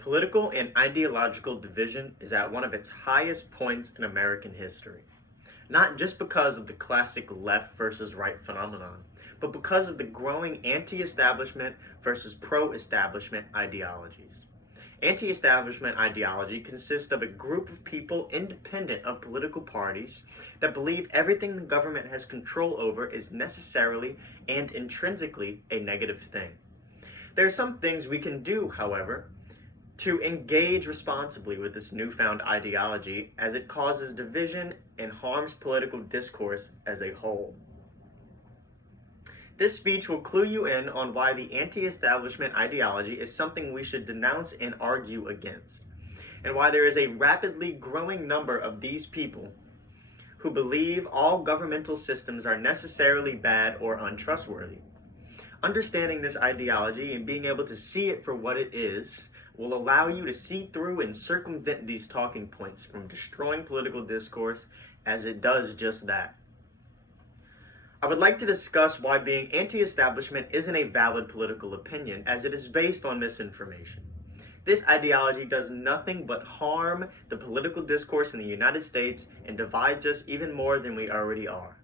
Political and ideological division is at one of its highest points in American history. Not just because of the classic left versus right phenomenon, but because of the growing anti-establishment versus pro-establishment ideologies. Anti-establishment ideology consists of a group of people independent of political parties that believe everything the government has control over is necessarily and intrinsically a negative thing. There are some things we can do, however, to engage responsibly with this newfound ideology as it causes division and harms political discourse as a whole. This speech will clue you in on why the anti-establishment ideology is something we should denounce and argue against, and why there is a rapidly growing number of these people who believe all governmental systems are necessarily bad or untrustworthy. Understanding this ideology and being able to see it for what it is will allow you to see through and circumvent these talking points from destroying political discourse, as it does just that. I would like to discuss why being anti-establishment isn't a valid political opinion, as it is based on misinformation. This ideology does nothing but harm the political discourse in the United States and divides us even more than we already are.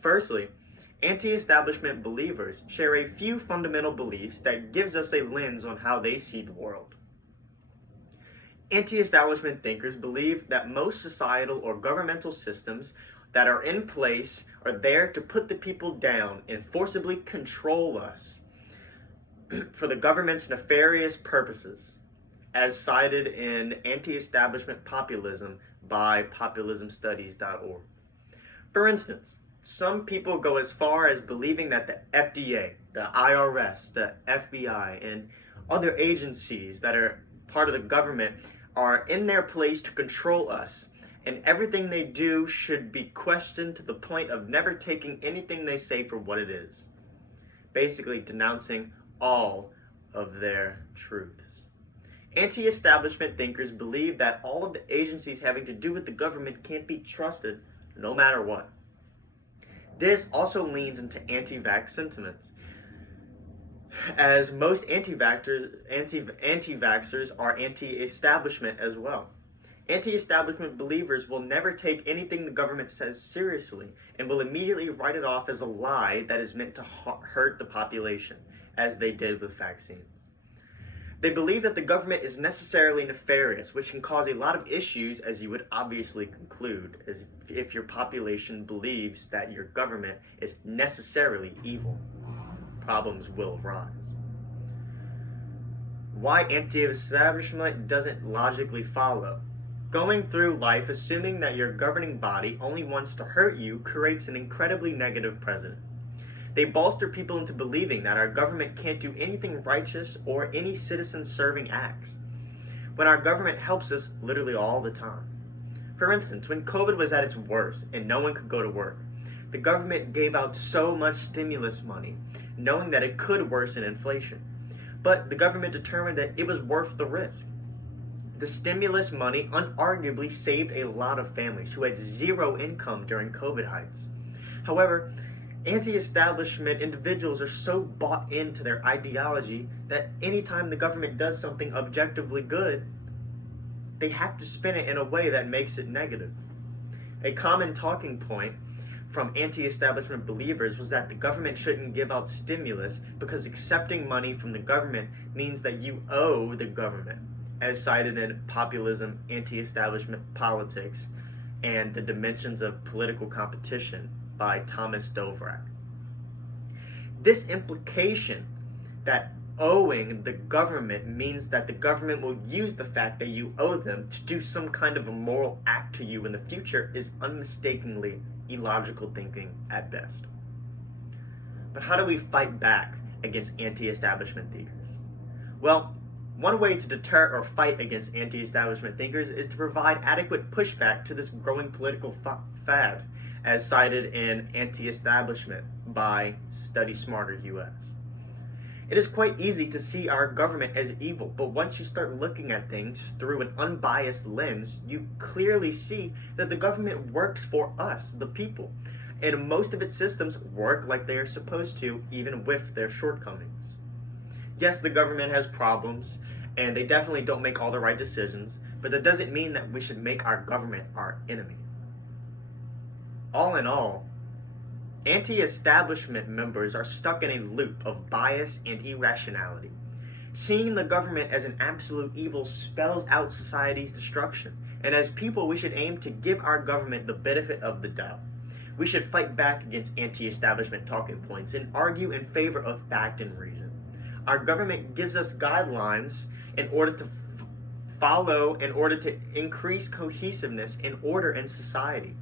Firstly, anti-establishment believers share a few fundamental beliefs that gives us a lens on how they see the world. Anti-establishment thinkers believe that most societal or governmental systems that are in place are there to put the people down and forcibly control us for the government's nefarious purposes, as cited in Anti-Establishment Populism by populismstudies.org. For instance, some people go as far as believing that the FDA, the IRS, the FBI, and other agencies that are part of the government are in their place to control us, and everything they do should be questioned to the point of never taking anything they say for what it is, basically denouncing all of their truths. Anti-establishment thinkers believe that all of the agencies having to do with the government can't be trusted no matter what. This also leans into anti-vax sentiments, as most anti-vaxxers are anti-establishment as well. Anti-establishment believers will never take anything the government says seriously and will immediately write it off as a lie that is meant to hurt the population, as they did with vaccines. They believe that the government is necessarily nefarious, which can cause a lot of issues, as you would obviously conclude, as if your population believes that your government is necessarily evil. Problems will arise. Why anti-establishment doesn't logically follow. Going through life assuming that your governing body only wants to hurt you creates an incredibly negative precedent. They bolster people into believing that our government can't do anything righteous or any citizen-serving acts, when our government helps us literally all the time. For instance, when COVID was at its worst and no one could go to work, the government gave out so much stimulus money, knowing that it could worsen inflation. But the government determined that it was worth the risk. The stimulus money unarguably saved a lot of families who had zero income during COVID heights. However, anti-establishment individuals are so bought into their ideology that anytime the government does something objectively good, they have to spin it in a way that makes it negative. A common talking point from anti-establishment believers was that the government shouldn't give out stimulus because accepting money from the government means that you owe the government, as cited in Populism, Anti-Establishment Politics, and the Dimensions of Political Competition by Thomas Dvorak. This implication that owing the government means that the government will use the fact that you owe them to do some kind of a moral act to you in the future is unmistakably illogical thinking at best. But how do we fight back against anti-establishment thinkers? Well, one way to deter or fight against anti-establishment thinkers is to provide adequate pushback to this growing political fad, as cited in Anti-Establishment by Study Smarter US. It is quite easy to see our government as evil, but once you start looking at things through an unbiased lens, you clearly see that the government works for us, the people, and most of its systems work like they are supposed to, even with their shortcomings. Yes, the government has problems, and they definitely don't make all the right decisions, but that doesn't mean that we should make our government our enemy. All in all, anti-establishment members are stuck in a loop of bias and irrationality. Seeing the government as an absolute evil spells out society's destruction, and as people, we should aim to give our government the benefit of the doubt. We should fight back against anti-establishment talking points and argue in favor of fact and reason. Our government gives us guidelines in order to follow, in order to increase cohesiveness and order in society.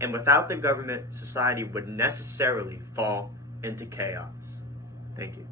And without the government, society would necessarily fall into chaos. Thank you.